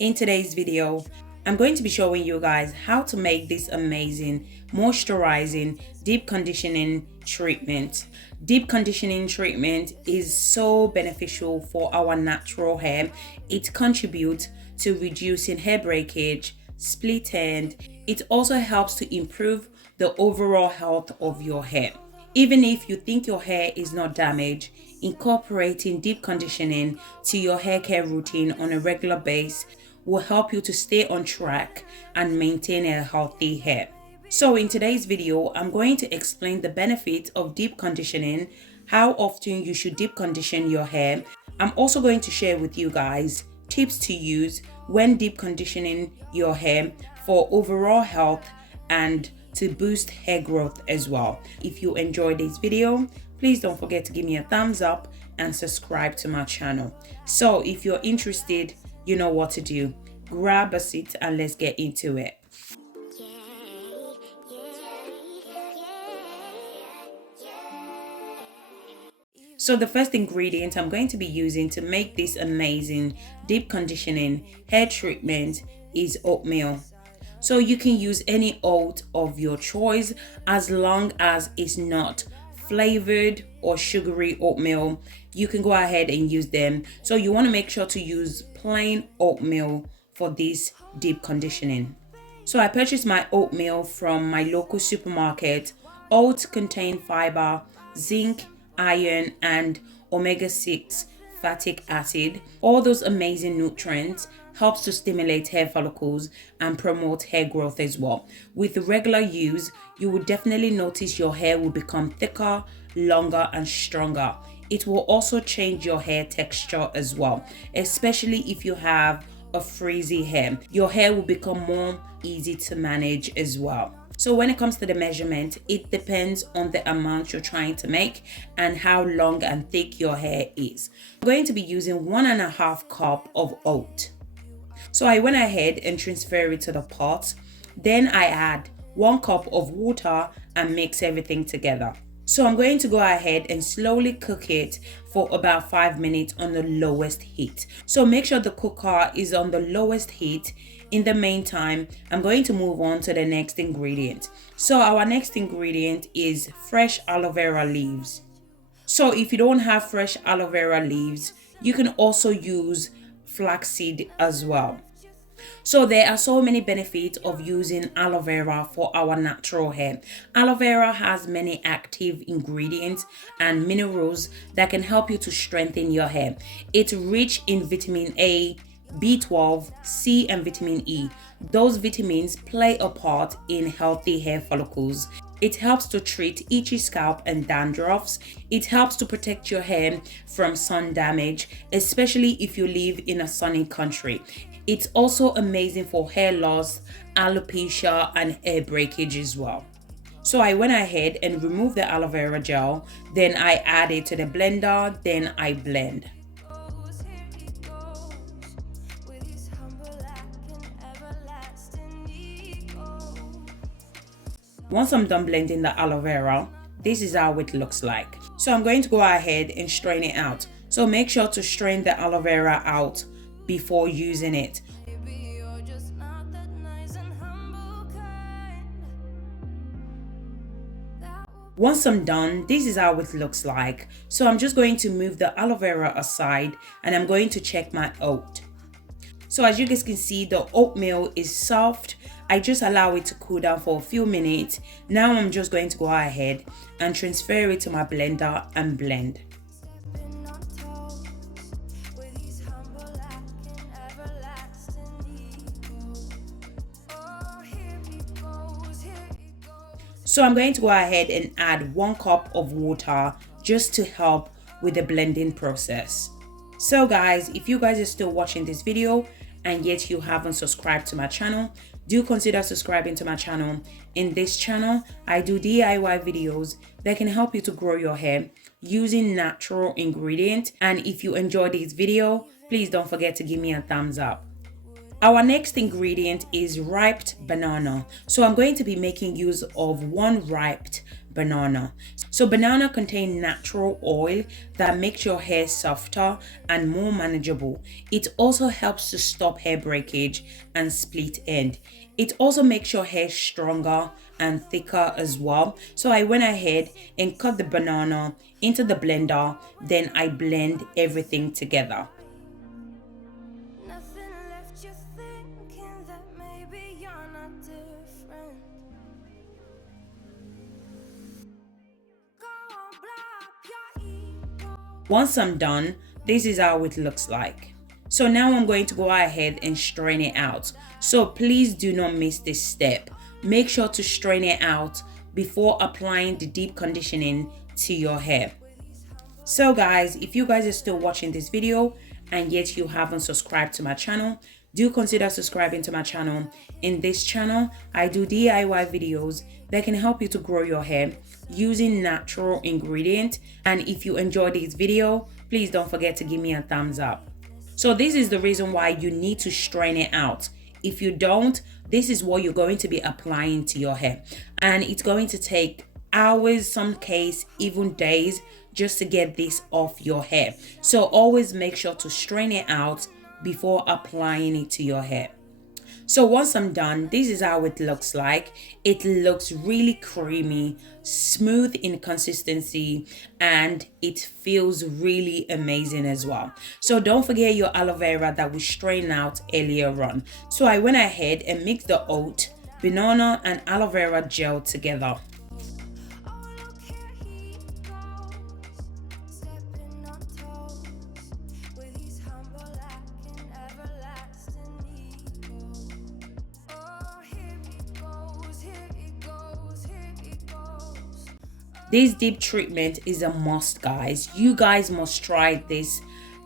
In today's video, I'm going to be showing you guys how to make this amazing moisturizing deep conditioning treatment. Deep conditioning treatment is so beneficial for our natural hair. It contributes to reducing hair breakage, split end. It also helps to improve the overall health of your hair. Even if you think your hair is not damaged, incorporating deep conditioning to your hair care routine on a regular basis will help you to stay on track and maintain a healthy hair. So in today's video, I'm going to explain the benefits of deep conditioning, how often you should deep condition your hair. I'm also going to share with you guys tips to use when deep conditioning your hair for overall health and to boost hair growth as well. If you enjoyed this video, please don't forget to give me a thumbs up and subscribe to my channel. So if you're interested, you know what to do. Grab a seat and let's get into it. So the first ingredient I'm going to be using to make this amazing deep conditioning hair treatment is oatmeal. So you can use any oat of your choice as long as it's not flavored or sugary oatmeal. You can go ahead and use them. So you want to make sure to use plain oatmeal for this deep conditioning. So I purchased my oatmeal from my local supermarket. Oats contain fiber, zinc, iron, and omega-6 fatty acid. All those amazing nutrients helps to stimulate hair follicles and promote hair growth as well. With regular use, you will definitely notice your hair will become thicker, longer, and stronger. It will also change your hair texture as well, especially if you have a frizzy hair. Your hair will become more easy to manage as well. So when it comes to the measurement, it depends on the amount you're trying to make and how long and thick your hair is. I'm going to be using 1.5 cup of oat. So I went ahead and transferred it to the pot. Then I add 1 cup of water and mix everything together. So I'm going to go ahead and slowly cook it for about 5 minutes on the lowest heat. So make sure the cooker is on the lowest heat. In the meantime, I'm going to move on to the next ingredient. So our next ingredient is fresh aloe vera leaves. So if you don't have fresh aloe vera leaves, you can also use flaxseed as well. So there are so many benefits of using aloe vera for our natural hair. Aloe vera has many active ingredients and minerals that can help you to strengthen your hair. It's rich in vitamin A, B12, C, and vitamin E. Those vitamins play a part in healthy hair follicles. It helps to treat itchy scalp and dandruffs. It helps to protect your hair from sun damage, especially if you live in a sunny country. It's also amazing for hair loss, alopecia, and hair breakage as well. So I went ahead and removed the aloe vera gel, then I add it to the blender, then I blend. Once I'm done blending the aloe vera, this is how it looks like. So I'm going to go ahead and strain it out. So make sure to strain the aloe vera out before using it. Once I'm done, this is how it looks like. So I'm just going to move the aloe vera aside and I'm going to check my oat. So as you guys can see, the oatmeal is soft. I just allow it to cool down for a few minutes. Now I'm just going to go ahead and transfer it to my blender and blend. So I'm going to go ahead and add 1 cup of water just to help with the blending process. So guys, if you guys are still watching this video and yet you haven't subscribed to my channel, do consider subscribing to my channel. In this channel, I do DIY videos that can help you to grow your hair using natural ingredients. And if you enjoyed this video, please don't forget to give me a thumbs up. Our next ingredient is ripe banana. So I'm going to be making use of 1 ripe banana. So banana contains natural oil that makes your hair softer and more manageable. It also helps to stop hair breakage and split end. It also makes your hair stronger and thicker as well. So I went ahead and cut the banana into the blender, then I blend everything together. Once I'm done, this is how it looks like. So now I'm going to go ahead and strain it out. So please do not miss this step. Make sure to strain it out before applying the deep conditioning to your hair. So guys, if you guys are still watching this video and yet you haven't subscribed to my channel, do consider subscribing to my channel. In this channel, I do DIY videos that can help you to grow your hair using natural ingredients. And if you enjoy this video, please don't forget to give me a thumbs up. So this is the reason why you need to strain it out. If you don't, this is what you're going to be applying to your hair. And it's going to take hours, some case even days, just to get this off your hair. So always make sure to strain it out before applying it to your hair. So once I'm done, this is how it looks like. It looks really creamy, smooth in consistency, and it feels really amazing as well. So don't forget your aloe vera that we strained out earlier on. So I went ahead and mixed the oat, banana, and aloe vera gel together. This deep treatment is a must, guys. You guys must try this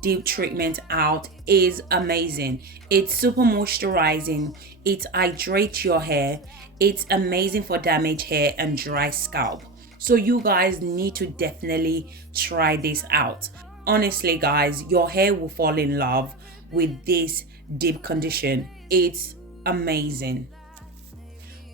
deep treatment out. It's amazing. It's super moisturizing. It hydrates your hair. It's amazing for damaged hair and dry scalp. So you guys need to definitely try this out. Honestly, guys, your hair will fall in love with this deep condition. It's amazing.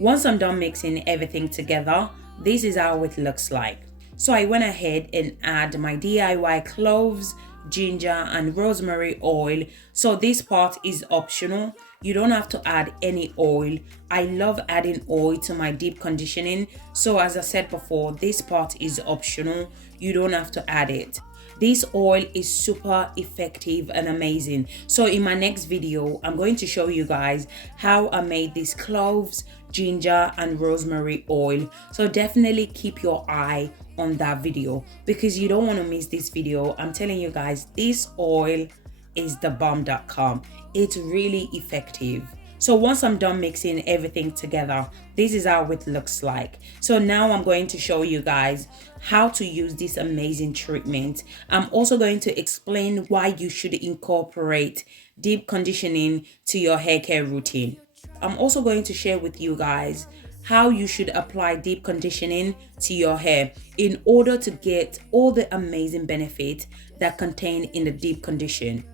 Once I'm done mixing everything together, this is how it looks like. So I went ahead and add my DIY cloves, ginger, and rosemary oil. So this part is optional. You don't have to add any oil. I love adding oil to my deep conditioning. So as I said before, this part is optional. You don't have to add it. This oil is super effective and amazing. So in my next video, I'm going to show you guys how I made these cloves, ginger, and rosemary oil. So definitely keep your eye on that video because you don't want to miss this video. I'm telling you guys, this oil is the bomb.com. It's really effective. So once I'm done mixing everything together, this is how it looks like. So now I'm going to show you guys how to use this amazing treatment. I'm also going to explain why you should incorporate deep conditioning to your hair care routine. I'm also going to share with you guys how you should apply deep conditioning to your hair in order to get all the amazing benefits that contain in the deep condition.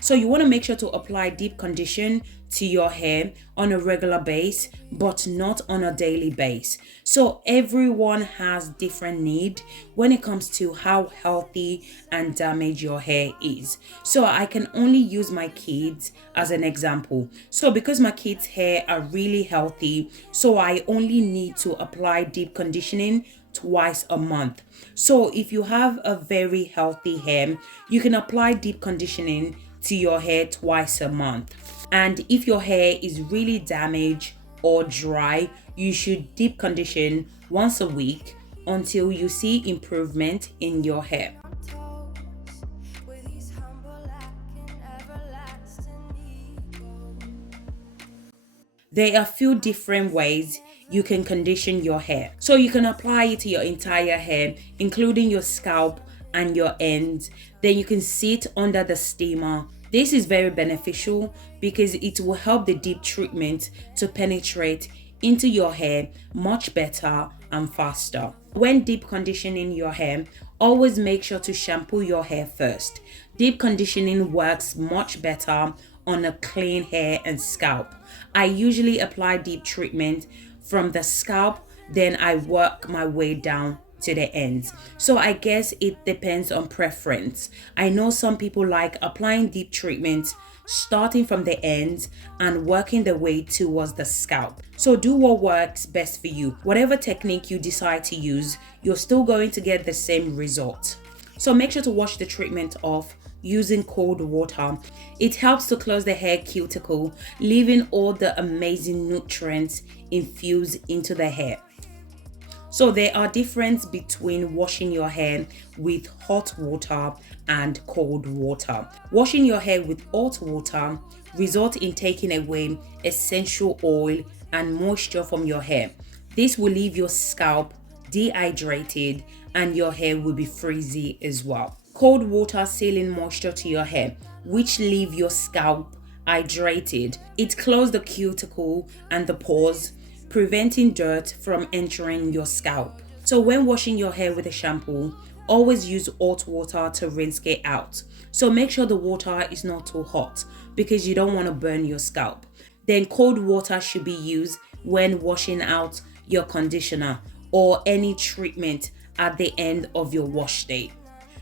So you want to make sure to apply deep condition to your hair on a regular base, but not on a daily base. So everyone has different need when it comes to how healthy and damaged your hair is. So I can only use my kids as an example. So because my kids' hair are really healthy, so I only need to apply deep conditioning twice a month. So if you have a very healthy hair, you can apply deep conditioning to your hair twice a month. And if your hair is really damaged or dry, you should deep condition once a week until you see improvement in your hair. There are a few different ways you can condition your hair. So you can apply it to your entire hair, including your scalp and your ends. Then you can sit under the steamer. This is very beneficial because it will help the deep treatment to penetrate into your hair much better and faster. When deep conditioning your hair, always make sure to shampoo your hair first. Deep conditioning works much better on a clean hair and scalp. I usually apply deep treatment from the scalp then I work my way down to the ends. So I guess it depends on preference. I know some people like applying deep treatments starting from the ends and working the way towards the scalp. So do what works best for you. Whatever technique you decide to use, you're still going to get the same result. So make sure to wash the treatment off using cold water. It helps to close the hair cuticle, leaving all the amazing nutrients infused into the hair. So there are differences between washing your hair with hot water and cold water. Washing your hair with hot water results in taking away essential oil and moisture from your hair. This will leave your scalp dehydrated and your hair will be frizzy as well. Cold water sealing moisture to your hair, which leave your scalp hydrated. It closes the cuticle and the pores, preventing dirt from entering your scalp. So when washing your hair with a shampoo, always use hot water to rinse it out. So make sure the water is not too hot because you don't want to burn your scalp. Then cold water should be used when washing out your conditioner or any treatment at the end of your wash day.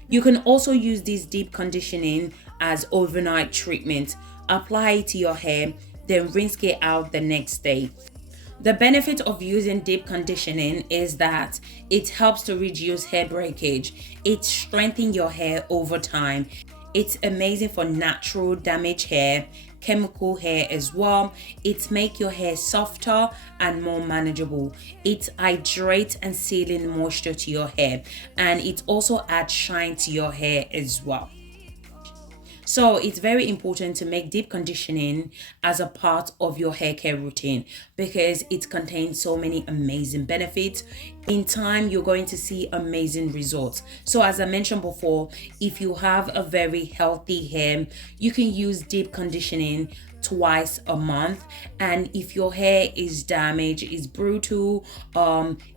You can also use this deep conditioning as overnight treatment. Apply it to your hair, then rinse it out the next day. The benefit of using deep conditioning is that it helps to reduce hair breakage. It strengthens your hair over time. It's amazing for natural damaged hair, chemical hair as well. It makes your hair softer and more manageable. It hydrates and sealing moisture to your hair, and it also adds shine to your hair as well. So it's very important to make deep conditioning as a part of your hair care routine because it contains so many amazing benefits. In time, you're going to see amazing results. So as I mentioned before, if you have a very healthy hair, you can use deep conditioning twice a month. And if your hair is damaged, is brittle,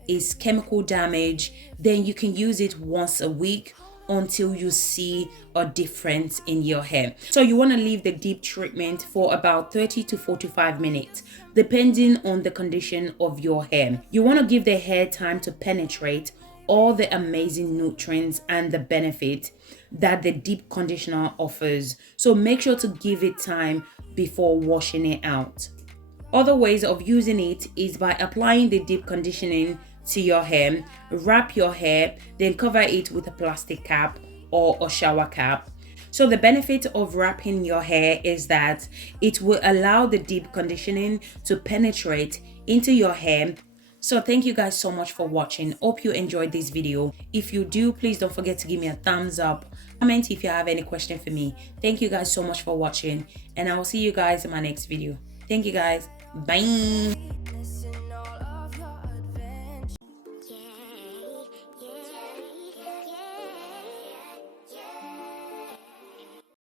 is chemical damage, then you can use it once a week until you see a difference in your hair. So you want to leave the deep treatment for about 30 to 45 minutes, depending on the condition of your hair. You want to give the hair time to penetrate all the amazing nutrients and the benefit that the deep conditioner offers. So make sure to give it time before washing it out. Other ways of using it is by applying the deep conditioning to your hair, wrap your hair, then cover it with a plastic cap or a shower cap. So the benefit of wrapping your hair is that it will allow the deep conditioning to penetrate into your hair. So thank you guys so much for watching. Hope you enjoyed this video. If you do, please don't forget to give me a thumbs up. Comment if you have any question for me. Thank you guys so much for watching, and I will see you guys in my next video. Thank you guys. Bye.